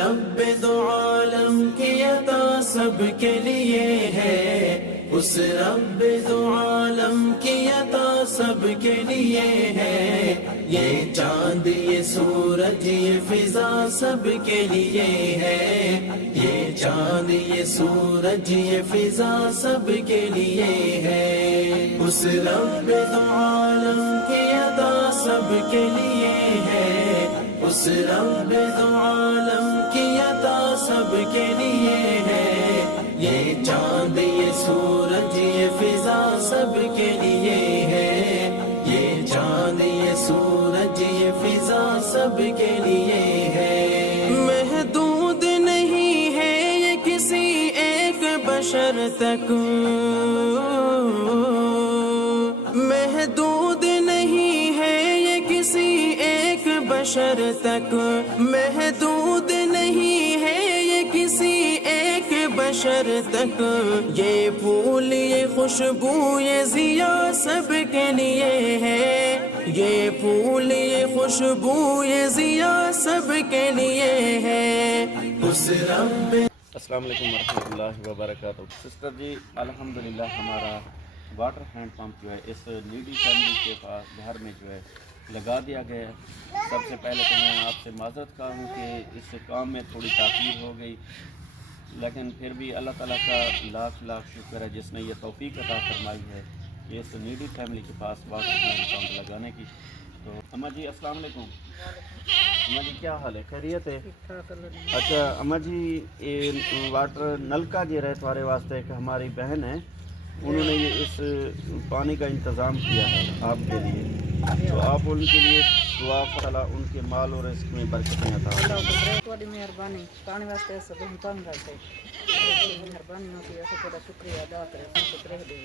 رب دو عالم کی عطا سب کے لیے ہے، اس رب دو عالم کی عطا سب کے لیے ہے، یہ چاند یہ سورج یہ فضا سب کے لیے ہے، یہ چاند یہ سورج یہ فضا سب کے لیے ہے، اس رب دو عالم کی عطا سب کے لیے ہے، اس رب دو عالم کی عطا سب کے لیے ہے، یہ چاند یہ سورج یہ فضا سب کے لیے ہے، یہ چاند یہ سورج یہ فضا سب کے لیے ہے، محدود نہیں ہے یہ کسی ایک بشر تک، محدود نہیں ہے یہ کسی ایک بشر تک، محدود نہیں ہے یہ کسی ایک بشر تک، یہ پھول یہ خوشبو یہ ضیا سب کے لیے ہے، یہ پھول یہ خوشبو یہ ضیا سب کے لیے ہے، اس رب۔ السلام علیکم ورحمۃ اللہ وبرکاتہ۔ سسٹر جی الحمدللہ ہمارا واٹر ہینڈ پمپ جو ہے اس نیڈی فیملی کے پاس گھر میں جو ہے لگا دیا گیا ہے۔ سب سے پہلے تو میں آپ سے معذرت کرتا ہوں کہ اس کام میں تھوڑی تاخیر ہو گئی، لیکن پھر بھی اللہ تعالیٰ کا لاکھ لاکھ شکر ہے جس نے یہ توفیق عطا فرمائی ہے کہ اس نیڈی فیملی کے پاس واٹر ہینڈ پمپ لگانے کی۔ تو اماں جی السلام علیکم۔ اماں جی کیا حال ہے؟ خیریت ہے؟ اچھا اماں جی یہ واٹر نلکا جو ہے تمہارے واسطے ایک ہماری بہن ہے، انہوں نے یہ اس پانی کا انتظام کیا ہے آپ کے لیے، تو آپ ان کے لیے دعا تعالیٰ ان کے مال اور رزق میں برکتیں عطا فرمائے۔ تھوڑی مہربانی پانی واسطے سب ہم تنگ رہتے مہربانی ہوتی ہے، تھوڑا شکریہ ادا کرے سب رہ دے۔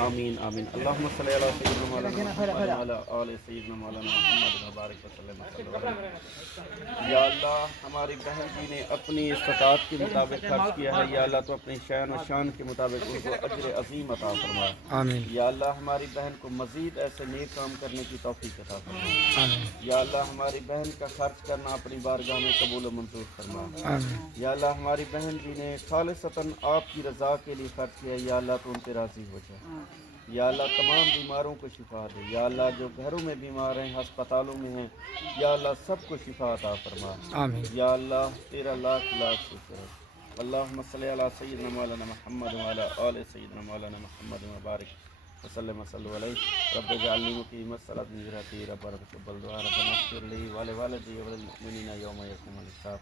آمین آمین۔ اللہم صلی علی سیدنا مولانا محمد وعلی آل سیدنا مولانا محمد وبارک وسلم صلی اللہ علیہ وسلم۔ یا اللہ ہماری بہن جی نے اپنی استطاعت کے مطابق خرچ کیا ہے، یا اللہ تو اپنی شان و شان کے مطابق ان کو اجر عظیم عطا فرما۔ آمین۔ یا اللہ ہماری بہن کو مزید ایسے نیک کام کرنے کی توفیق عطا فرما۔ آمین۔ یا اللہ ہماری بہن کا خرچ کرنا اپنی بارگاہ میں قبول و منظور فرما۔ آمین۔ یا اللہ ہماری بہن جی نے خالصتاً آپ کی رضا کے لیے خرچ کیا، یا اللہ تو ان پہ راضی ہو جائے۔ یا اللہ تمام بیماروں کو شفا دے، یا اللہ جو گھروں میں بیمار ہیں ہسپتالوں میں ہیں، یا اللہ سب کو شفا عطا فرما۔ آمین۔ یا اللہ تیرا لاکھ لاکھ شکر ہے۔ اللہم صلی علی سیدنا مولانا محمد وعلی آل سیدنا مولانا محمد وبارک وسلم وصلی علیہ۔ رب اجعلنی مقیم الصلاۃ من ذریتی، ربنا تقبل دعاء، ربنا اغفر لی ولوالدی وللمؤمنین یوم یقوم الحساب۔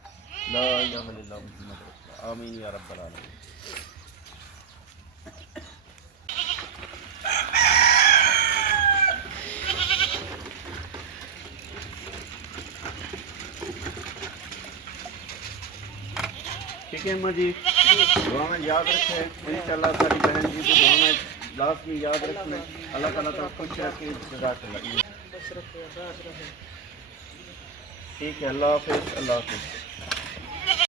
لا الہ الا اللہ محمد رسول اللہ۔ آمین یا رب العالمین۔ ٹھیک ہے اماں جی، دعا میں یاد رکھیں انشاءاللہ ساری بہن جی کو دعا میں لازمی یاد رکھیں۔ اللہ تعالیٰ تو خوش رکھے، جزاک اللہ۔ بس رکھے آباد رہے۔ ٹھیک ہے، اللہ حافظ، اللہ حافظ۔